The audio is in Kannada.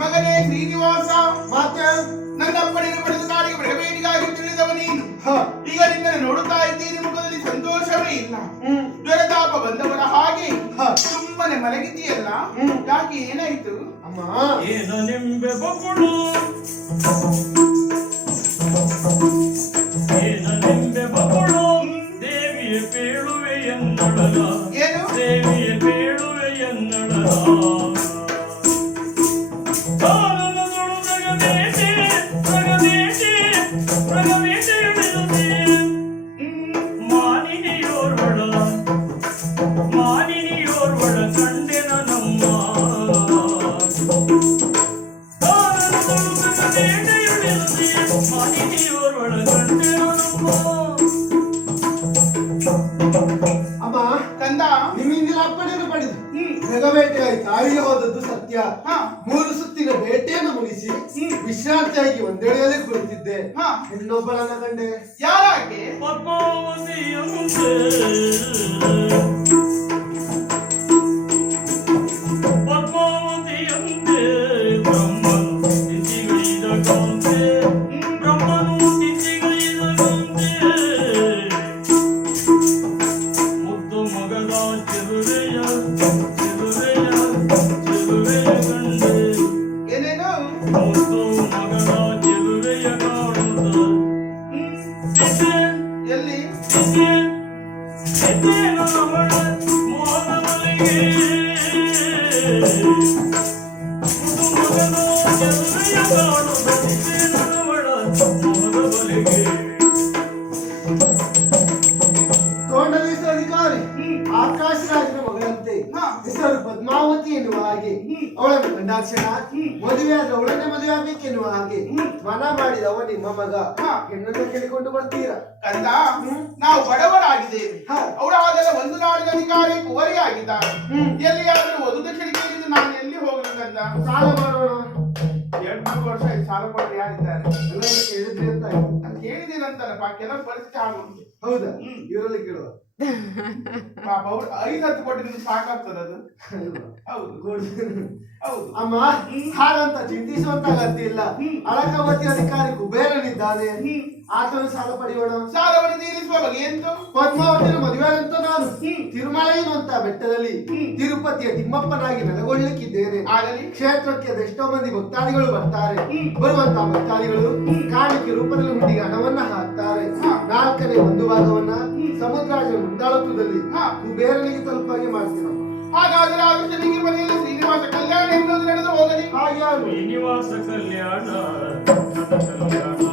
ಮಗನೇ ಶ್ರೀನಿವಾಸ, ಮಾತೆ ನನ್ನಪ್ಪನಿನ ಪಡೆದು ಕಾಡಿಗೆ ಬರಬೇಡಿಗಾಗಿ ತಿಳಿದವ ನೀನು. ಈಗ ನಿನ್ನನ್ನು ನೋಡುತ್ತಾ ಇದ್ದೀನಿ, ಮುಖದಲ್ಲಿ ಸಂತೋಷವೇ ಇಲ್ಲ. ಜ್ವರತಾಪ ಬಂದವರ ಹಾಗೆ ಸುಮ್ಮನೆ ಮಲಗಿದ್ದೀಯಲ್ಲ, ಯಾಕೆ ಏನಾಯ್ತು? ಅಮ್ಮ ಏನ ನಿಂಬೆ ಬೊಗಳು, ಏನ ನಿಂಬೆ ಬೊಗಳು, ದೇವಿಯ ಪೇಳುವೆ ಎನ್ನಡಲ, ಏನು ದೇವಿಯ ಪೇಳುವೆ ಎನ್ನಡಲ. ಅಮ್ಮ ಕಂದ, ನಿಮ್ಮಿಂದ ಅಪ್ಪಣೆಯನ್ನು ಪಡೆದು ಜಗಬೇಟೆಯಾಗಿ ಕಾಡಿಗೆ ಹೋದದ್ದು ಸತ್ಯ. 3 ಸುತ್ತಿನ ಬೇಟೆಯನ್ನು ಮುಗಿಸಿ ವಿಶ್ರಾಂತಿಯಾಗಿ ಒಂದೆಡೆಯಲ್ಲಿ ಕುಳಿತಿದ್ದೆ. ಹೆಣ್ಣೊಬ್ಬಳನ್ನ ಕಂಡೆ. ಯಾರಾಗೆ? ಪದ್ಮಾವತಿಯಂತೆ ಪದ್ಮಾವತಿಯಂತೆ ಬ್ರಹ್ಮನು ತಿಥಿಗಳಿದ ಕಾಂತೆ, ಬ್ರಹ್ಮನು ತಿಥಿಗಳಿದ ಕಾಂತೆ, ಮುದ್ದು ಮಗದ ಚೆಲುವೆಯ ಚೆಲುವೆಯ ಚೆಲುವೆಯ ಕಂಡೆ. ಏನೇನು? ಮುದ್ದು ಮಗದ ಚೆಲುವೆಯ ಕಾಣುತ್ತ ಎಲ್ಲಿ? ತೋಂಡದೇಶದ ಅಧಿಕಾರಿ ಆಕಾಶರಾಜನ ಮಗಳಂತೆ, ಹೆಸರು ಪದ್ಮಾವತಿ ಎನ್ನುವ ಹಾಗೆ. ಅವಳನ್ನು ಕಂಡಾಕ್ಷಣ ಮದುವೆಯಾದ ಅವಳನ್ನೇ ಮದುವೆ ಆಗ್ಬೇಕೆನ್ನುವ ಹಾಗೆ ಮನ ಮಾಡಿದವ ನಿಮ್ಮ ಮಗ. ಹೆಣ್ಣನ್ನು ಕೇಳಿಕೊಂಡು ಬರ್ತೀರಾ? ಕಂದ, ನಾವು ಬಡವರಾಗಿದ್ದೇವೆ. ಅವಳಾಗಲ್ಲ ಒಂದು ನಾಡಿನ ಅಧಿಕಾರಿ ಕುವರಿ ಆಗಿದ್ದಾರೆ. ಎಲ್ಲಿಯಾದರೂ ವಧು ದಕ್ಷಿಣ ಕೇಳಿದ್ದು ನಾನು ಎಲ್ಲಿ ಹೋಗಲು ಕಂದ? ಸಾಲ ಮಾಡೋಣ. 2-3 ವರ್ಷ ಆಯ್ತು ಸಾಲ ಕೊಟ್ಟು ಯಾರಿದ್ದಾರೆ? ಎಲ್ಲರೂ ಕೇಳಿದ್ರಿ ಅಂತ ಆಯ್ತು. ನಾನು ಕೇಳಿದ್ದೀನಂತಲ್ಲಪ್ಪ, ಕೆಲವು ಪರಿಸ್ಥಿತಿ ಆಗುಂಟು. ಹೌದಾ? ಇವರಲ್ಲಿ ಕೇಳುವ. ಪಾಪ ಅವ್ರು 5-10 ಕೊಟ್ಟು ಸಾಕಾಗ್ತದೆ ಅದು. ಹೌದು ಹೌದು. ಅಮ್ಮ ಹಾಗಂತ ಚಿಂತಿಸುವಂತ ಅಗತ್ಯ ಇಲ್ಲ. ಅಳಕಾವತಿ ಅಧಿಕಾರಿ ಕುಬೇರನಿದ್ದಾನೆ, ಆತನು ಸಾಲ ಪಡೆಯೋಣ. ಸಾಲವನ್ನು ತೀರಿಸುವ ಬಗೆ ಎಂತು? ಪದ್ಮಾವತಿನ ಮದುವೆ ಅಂತ ನಾನು ತಿರುಮಲೈನು ಅಂತ ಬೆಟ್ಟದಲ್ಲಿ ತಿರುಪತಿಯ ತಿಮ್ಮಪ್ಪನಾಗಿ ನೆಲೆಗೊಳ್ಳಲಿಕ್ಕಿದ್ದೇನೆ. ಆಗಲಿ. ಕ್ಷೇತ್ರಕ್ಕೆ ಅದೆಷ್ಟೋ ಮಂದಿ ಭಕ್ತಾದಿಗಳು ಬರ್ತಾರೆ. ಬರುವಂತ ಭಕ್ತಾದಿಗಳು ಕಾಣಿಕೆ ರೂಪದಲ್ಲಿ ಹುಂಡಿಗೆ ಹಣವನ್ನ ಹಾಕ್ತಾರೆ. 4ನೇ 1 ಭಾಗವನ್ನ ಸಮುದ್ರಾಜನ ಮುಂದಾಳತ್ವದಲ್ಲಿ ಕುಬೇರನಿಗೆ ತಲುಪಾಗಿ ಮಾಡ್ತೀನಮ್ಮ. ಹಾಗಾದರೆ ಆದರ್ಶನಿಗೆ ಮನೆಯಲ್ಲಿ ಶ್ರೀನಿವಾಸ ಕಲ್ಯಾಣ ಎನ್ನುವುದು ನಡೆದು ಹೋಗಲಿ. ಹಾಗೆ ಶ್ರೀನಿವಾಸ ಕಲ್ಯಾಣ, ಕಲ್ಯಾಣ